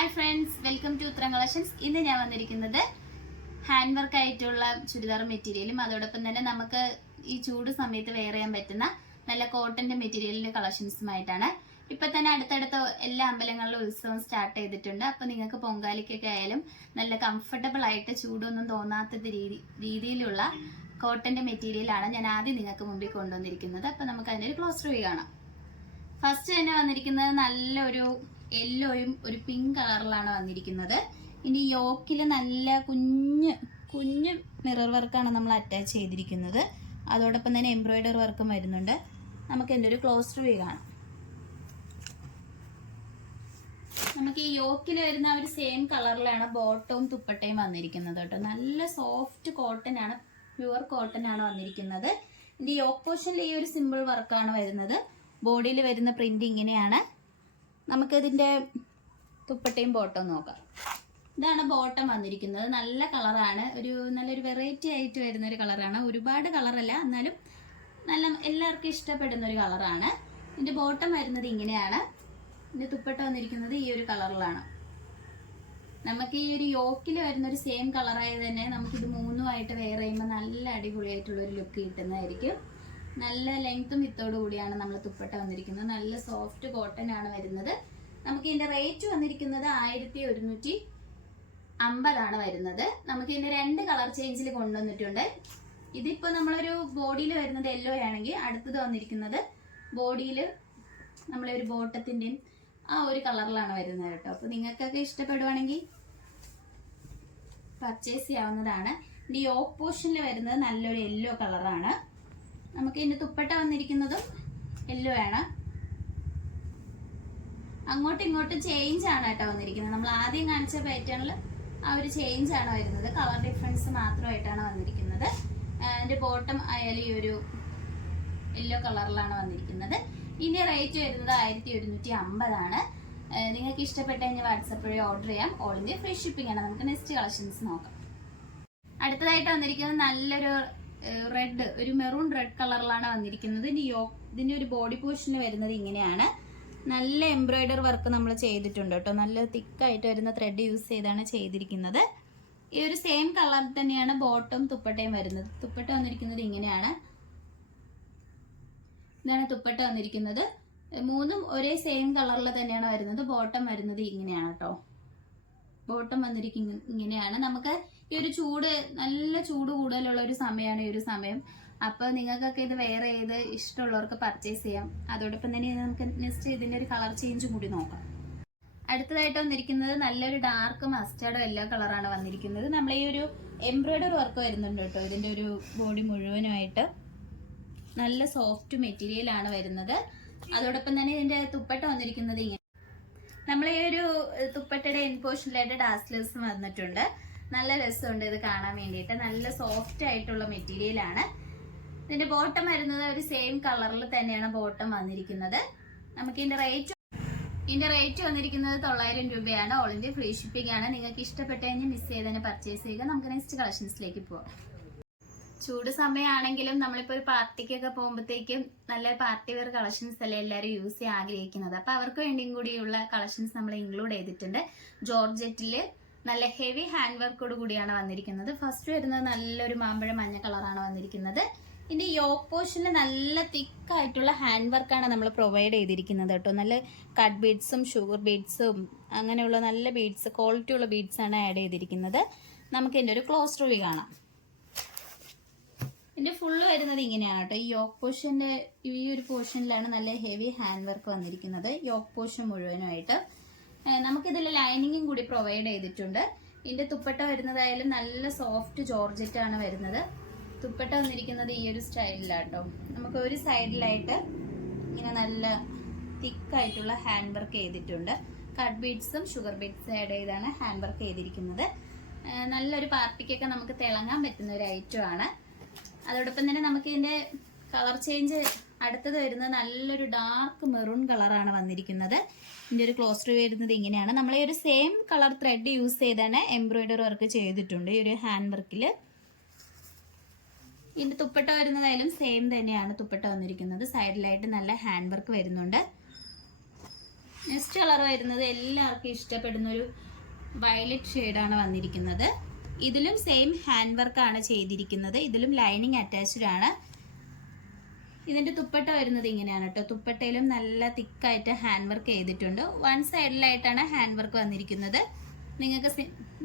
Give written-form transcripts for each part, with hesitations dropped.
Hi friends, welcome to ഉത്തരം collections. ഇന്ന് ഞാൻ വന്നിരിക്കുന്നത് ഹാൻഡ് വർക്ക് ആയിട്ടുള്ള ചുരിദാർ മെറ്റീരിയലും അതോടൊപ്പം തന്നെ നമുക്ക് ഈ ചൂട് സമയത്ത് വെയർ ചെയ്യാൻ പറ്റുന്ന നല്ല കോട്ടന്റെ മെറ്റീരിയലിന്റെ കളക്ഷൻസുമായിട്ടാണ്. ഇപ്പൊ തന്നെ അടുത്തടുത്ത എല്ലാ അമ്പലങ്ങളിലും ഉത്സവം സ്റ്റാർട്ട് ചെയ്തിട്ടുണ്ട്. അപ്പൊ നിങ്ങൾക്ക് പൊങ്കാലിക്കൊക്കെ ആയാലും നല്ല കംഫർട്ടബിൾ ആയിട്ട് ചൂടൊന്നും തോന്നാത്ത രീതിയിലുള്ള കോട്ടന്റെ മെറ്റീരിയലാണ് ഞാൻ ആദ്യം നിങ്ങൾക്ക് മുമ്പിൽ കൊണ്ടുവന്നിരിക്കുന്നത്. അപ്പൊ നമുക്ക് അതിന്റെ ഒരു ക്ലോസ് റിവ്യൂ കാണാം. ഫസ്റ്റ് തന്നെ വന്നിരിക്കുന്നത് നല്ലൊരു യെല്ലോയും ഒരു പിങ്ക് കളറിലാണ് വന്നിരിക്കുന്നത്. ഇനി യോക്കിൽ നല്ല കുഞ്ഞു മിറർ വർക്കാണ് നമ്മൾ അറ്റാച്ച് ചെയ്തിരിക്കുന്നത്. അതോടൊപ്പം തന്നെ എംബ്രോയിഡറി വർക്കും വരുന്നുണ്ട്. നമുക്ക് എൻ്റെ ഒരു ക്ലോസ് റിവ്യൂ കാണാം. നമുക്ക് ഈ യോക്കിൽ വരുന്ന ഒരു സെയിം കളറിലാണ് ബോട്ടവും തുപ്പട്ടയും വന്നിരിക്കുന്നത് കേട്ടോ. നല്ല സോഫ്റ്റ് കോട്ടൺ ആണ്, പ്യുവർ കോട്ടൺ ആണ് വന്നിരിക്കുന്നത്. ഇതിന്റെ യോക്ക് പോർഷനിൽ ഈ ഒരു സിമ്പിൾ വർക്കാണ് വരുന്നത്. ബോഡിയിൽ വരുന്ന പ്രിന്റ് ഇങ്ങനെയാണ്. നമുക്കിതിന്റെ തുപ്പട്ടയും ബോട്ടവും നോക്കാം. ഇതാണ് ബോട്ടം വന്നിരിക്കുന്നത്. നല്ല കളറാണ്, നല്ലൊരു വെറൈറ്റി ആയിട്ട് വരുന്ന ഒരു കളറാണ്. ഒരുപാട് കളറല്ല, എന്നാലും നല്ല എല്ലാവർക്കും ഇഷ്ടപ്പെടുന്ന ഒരു കളറാണ്. ഇതിന്റെ ബോട്ടം വരുന്നത് ഇങ്ങനെയാണ്. ഇതിന്റെ തുപ്പട്ട വന്നിരിക്കുന്നത് ഈ ഒരു കളറിലാണ്. നമുക്ക് ഈ ഒരു യോക്കിൽ വരുന്ന ഒരു സെയിം കളറായത് തന്നെ നമുക്കിത് മൂന്നുമായിട്ട് വെയർ ചെയ്യുമ്പോൾ നല്ല അടിപൊളിയായിട്ടുള്ള ഒരു ലുക്ക് കിട്ടുന്നതായിരിക്കും. നല്ല ലെങ്ത്തും വിത്തോടു കൂടിയാണ് നമ്മൾ തുപ്പട്ട വന്നിരിക്കുന്നത്. നല്ല സോഫ്റ്റ് കോട്ടൺ ആണ് വരുന്നത്. നമുക്ക് ഇതിന്റെ റേറ്റ് വന്നിരിക്കുന്നത് 1150 വരുന്നത്. നമുക്ക് ഇതിന്റെ 2 കളർ ചേഞ്ചിൽ കൊണ്ടുവന്നിട്ടുണ്ട്. ഇതിപ്പോ നമ്മളൊരു ബോഡിയിൽ വരുന്നത് യെല്ലോ ആണെങ്കിൽ അടുത്തത് വന്നിരിക്കുന്നത് ബോഡിയിൽ നമ്മളൊരു ബോട്ടത്തിന്റെയും ആ ഒരു കളറിലാണ് വരുന്നത് കേട്ടോ. അപ്പൊ നിങ്ങൾക്കൊക്കെ ഇഷ്ടപ്പെടുവാണെങ്കിൽ പർച്ചേസ് ചെയ്യാവുന്നതാണ്. ഇതിന്റെ യോക്ക് പോർഷനിൽ വരുന്നത് നല്ലൊരു യെല്ലോ കളറാണ്. നമുക്ക് ഇതിന്റെ തുപ്പട്ട വന്നിരിക്കുന്നതും യെല്ലോ ആണ്. അങ്ങോട്ടും ഇങ്ങോട്ടും ചേഞ്ച് ആണ് കേട്ടോ വന്നിരിക്കുന്നത്. നമ്മൾ ആദ്യം കാണിച്ച പാറ്റേണിൽ ആ ഒരു ചേഞ്ച് ആണ് വരുന്നത്. കളർ ഡിഫറൻസ് മാത്രമായിട്ടാണ് വന്നിരിക്കുന്നത്. അതിന്റെ ബോട്ടം ആയാലും ഈ ഒരു യെല്ലോ കളറിലാണ് വന്നിരിക്കുന്നത്. ഇതിന്റെ റേറ്റ് വരുന്നത് 1150 ആണ്. നിങ്ങൾക്ക് ഇഷ്ടപ്പെട്ട കഴിഞ്ഞാൽ വാട്സാപ്പ് വഴി ഓർഡർ ചെയ്യാം. ഓൾ ഇന്ത്യ ഫ്രീ ഷിപ്പിംഗ് ആണ്. നമുക്ക് നെക്സ്റ്റ് കളക്ഷൻസ് നോക്കാം. അടുത്തതായിട്ട് വന്നിരിക്കുന്നത് നല്ലൊരു ഒരു മെറൂൺ റെഡ് കളറിലാണ് വന്നിരിക്കുന്നത്. ഇതിന്റെ ഒരു ബോഡി പോർഷനിൽ വരുന്നത് ഇങ്ങനെയാണ്. നല്ല എംബ്രോയിഡറി വർക്ക് നമ്മൾ ചെയ്തിട്ടുണ്ട് കേട്ടോ. നല്ല തിക്കായിട്ട് വരുന്ന ത്രെഡ് യൂസ് ചെയ്താണ് ചെയ്തിരിക്കുന്നത്. ഈ ഒരു സെയിം കളർ തന്നെയാണ് ബോട്ടം തുപ്പട്ടയും വരുന്നത്. തുപ്പട്ട വന്നിരിക്കുന്നത് ഇങ്ങനെയാണ്. ഇതാണ് തുപ്പട്ട വന്നിരിക്കുന്നത്. മൂന്നും ഒരേ സെയിം കളറിൽ തന്നെയാണ് വരുന്നത്. ബോട്ടം വരുന്നത് ഇങ്ങനെയാണ് കേട്ടോ. ബോട്ടം വന്നിരിക്കുന്നത് ഇങ്ങനെയാണ്. നമുക്ക് ഈ ഒരു നല്ല ചൂട് കൂടുതലുള്ള ഒരു സമയമാണ് ഈ ഒരു സമയം. അപ്പൊ നിങ്ങൾക്കൊക്കെ ഇത് വെയർ ചെയ്ത് ഇഷ്ടമുള്ളവർക്ക് പർച്ചേസ് ചെയ്യാം. അതോടൊപ്പം തന്നെ നമുക്ക് നെക്സ്റ്റ് ഇതിന്റെ ഒരു കളർ ചേഞ്ചും കൂടി നോക്കാം. അടുത്തതായിട്ട് വന്നിരിക്കുന്നത് നല്ലൊരു ഡാർക്ക് മസ്റ്റാർഡ് യെല്ലോ കളറാണ് വന്നിരിക്കുന്നത്. നമ്മൾ ഈ ഒരു എംബ്രോയിഡറി വർക്ക് വരുന്നുണ്ട് കേട്ടോ. ഇതിന്റെ ഒരു ബോഡി മുഴുവനുമായിട്ട് നല്ല സോഫ്റ്റ് മെറ്റീരിയൽ ആണ് വരുന്നത്. അതോടൊപ്പം തന്നെ ഇതിന്റെ തുപ്പട്ട വന്നിരിക്കുന്നത് ഇങ്ങനെ. നമ്മൾ ഈ ഒരു തുപ്പട്ടയുടെ എൻ പോർഷനിലായിട്ട് ഡാസ്ലേഴ്സ് വന്നിട്ടുണ്ട്. നല്ല രസമുണ്ട് ഇത് കാണാൻ വേണ്ടിയിട്ട്. നല്ല സോഫ്റ്റ് ആയിട്ടുള്ള മെറ്റീരിയൽ ആണ്. ഇതിന്റെ ബോട്ടം വരുന്നത് ഒരു സെയിം കളറിൽ തന്നെയാണ് ബോട്ടം വന്നിരിക്കുന്നത്. നമുക്ക് ഇതിന്റെ റേറ്റ് വന്നിരിക്കുന്നത് 900 രൂപയാണ്. ഓൾ ഇന്ത്യ ഫ്രീ ഷിപ്പിംഗ് ആണ്. നിങ്ങൾക്ക് ഇഷ്ടപ്പെട്ട കഴിഞ്ഞാൽ മിസ് ചെയ്തതിന് പർച്ചേസ് ചെയ്യുക. നമുക്ക് നെക്സ്റ്റ് കളക്ഷൻസിലേക്ക് പോവാം. ചൂട് സമയമാണെങ്കിലും നമ്മളിപ്പോൾ ഒരു പാർട്ടിക്കൊക്കെ പോകുമ്പോഴത്തേക്കും നല്ല പാർട്ടി വെയർ കളക്ഷൻസ് അല്ലേ എല്ലാവരും യൂസ് ചെയ്യാൻ ആഗ്രഹിക്കുന്നത്. അപ്പൊ അവർക്ക് വേണ്ടിയും കൂടിയുള്ള കളക്ഷൻസ് നമ്മൾ ഇൻക്ലൂഡ് ചെയ്തിട്ടുണ്ട്. ജോർജറ്റില് നല്ല ഹെവി ഹാൻഡ് വർക്കോട് കൂടിയാണ് വന്നിരിക്കുന്നത്. ഫസ്റ്റ് വരുന്നത് നല്ലൊരു മാമ്പഴ മഞ്ഞ കളറാണ് വന്നിരിക്കുന്നത്. ഇതിന്റെ യോക്ക് പോർഷനിൽ നല്ല തിക്കായിട്ടുള്ള ഹാൻഡ് വർക്കാണ് നമ്മൾ പ്രൊവൈഡ് ചെയ്തിരിക്കുന്നത് കേട്ടോ. നല്ല കട്ട് ബീഡ്സും ഷുഗർ ബീഡ്സും അങ്ങനെയുള്ള നല്ല ബീഡ്സ്, ക്വാളിറ്റി ഉള്ള ബീഡ്സ് ആണ് ആഡ് ചെയ്തിരിക്കുന്നത്. നമുക്ക് ഇതിന്റെ ഒരു ക്ലോസ് റിവ്യൂ കാണാം. ഇതിന്റെ ഫുള്ള് വരുന്നത് ഇങ്ങനെയാണ് കേട്ടോ. ഈ യോക്ക് പോർഷന്റെ ഈ ഒരു പോർഷനിലാണ് നല്ല ഹെവി ഹാൻഡ് വർക്ക് വന്നിരിക്കുന്നത്. യോക്ക് പോർഷൻ മുഴുവനായിട്ട് നമുക്കിതിൽ ലൈനിങ്ങും കൂടി പ്രൊവൈഡ് ചെയ്തിട്ടുണ്ട്. ഇതിന്റെ തുപ്പട്ട വരുന്നതായാലും നല്ല സോഫ്റ്റ് ജോർജറ്റ് ആണ് വരുന്നത്. തുപ്പട്ട വന്നിരിക്കുന്നത് ഈ ഒരു സ്റ്റൈലിലാട്ടോ. നമുക്ക് ഒരു സൈഡിലായിട്ട് ഇങ്ങനെ നല്ല തിക്കായിട്ടുള്ള ഹാൻഡ് വർക്ക് ചെയ്തിട്ടുണ്ട്. കട്ട് ബീഡ്സും ഷുഗർ ബീഡ്സും ആഡ് ചെയ്താണ് ഹാൻഡ് വർക്ക് ചെയ്തിരിക്കുന്നത്. നല്ലൊരു പാർട്ടിക്കൊക്കെ നമുക്ക് തിളങ്ങാൻ പറ്റുന്ന ഒരു ഐറ്റം ആണ്. അതോടൊപ്പം തന്നെ നമുക്ക് ഇതിന്റെ കളർ ചേഞ്ച് അടുത്തത് വരുന്നത് നല്ലൊരു ഡാർക്ക് മെറൂൺ കളറാണ് വന്നിരിക്കുന്നത്. ഇതിന്റെ ഒരു ക്ലോസ് റിവ്യൂ വരുന്നത് ഇങ്ങനെയാണ്. നമ്മൾ ഈ ഒരു സെയിം കളർ ത്രെഡ് യൂസ് ചെയ്താണ് എംബ്രോയിഡറി വർക്ക് ചെയ്തിട്ടുണ്ട് ഈ ഒരു ഹാൻഡ് വർക്കിൽ. ഇതിന്റെ തുപ്പട്ട വരുന്നതായാലും സെയിം തന്നെയാണ് തുപ്പട്ട വന്നിരിക്കുന്നത്. സൈഡിലായിട്ട് നല്ല ഹാൻഡ് വർക്ക് വരുന്നുണ്ട്. നെക്സ്റ്റ് കളർ വരുന്നത് എല്ലാവർക്കും ഇഷ്ടപ്പെടുന്ന ഒരു വയലറ്റ് ഷെയ്ഡാണ് വന്നിരിക്കുന്നത്. ഇതിലും സെയിം ഹാൻഡ് വർക്കാണ് ചെയ്തിരിക്കുന്നത്. ഇതിലും ലൈനിങ് അറ്റാച്ച്ഡ് ആണ്. ഇതിൻ്റെ ദുപ്പട്ട വരുന്നത് ഇങ്ങനെയാണ് കേട്ടോ. ദുപ്പട്ടയിലും നല്ല തിക്കായിട്ട് ഹാൻഡ് വർക്ക് ചെയ്തിട്ടുണ്ട്. വൺ സൈഡിലായിട്ടാണ് ഹാൻഡ് വർക്ക് വന്നിരിക്കുന്നത്. നിങ്ങൾക്ക്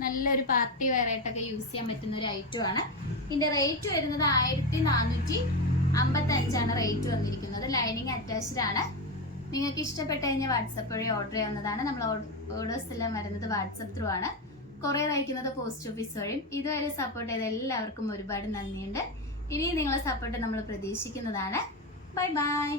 നല്ലൊരു പാർട്ടി വെയർ ആയിട്ടൊക്കെ യൂസ് ചെയ്യാൻ പറ്റുന്ന ഒരു ഐറ്റമാണ്. ഇതിൻ്റെ റേറ്റ് വരുന്നത് 1455 റേറ്റ് വന്നിരിക്കുന്നത്. ലൈനിങ് അറ്റാച്ച്ഡ് ആണ്. നിങ്ങൾക്ക് ഇഷ്ടപ്പെട്ട് കഴിഞ്ഞാൽ വാട്സപ്പ് വഴി ഓർഡർ ചെയ്യാവുന്നതാണ്. നമ്മൾ ഓർഡേഴ്സ് എല്ലാം വരുന്നത് വാട്സപ്പ് ത്രൂ ആണ്. കൊറിയർ അയക്കുന്നത് പോസ്റ്റ് ഓഫീസ് വഴിയും. ഇതുവരെ സപ്പോർട്ട് ചെയ്ത എല്ലാവർക്കും ഒരുപാട് നന്ദിയുണ്ട്. ഇനി നിങ്ങളെ സപ്പോർട്ട് നമ്മൾ പ്രതീക്ഷിക്കുന്നതാണ്. Bye bye.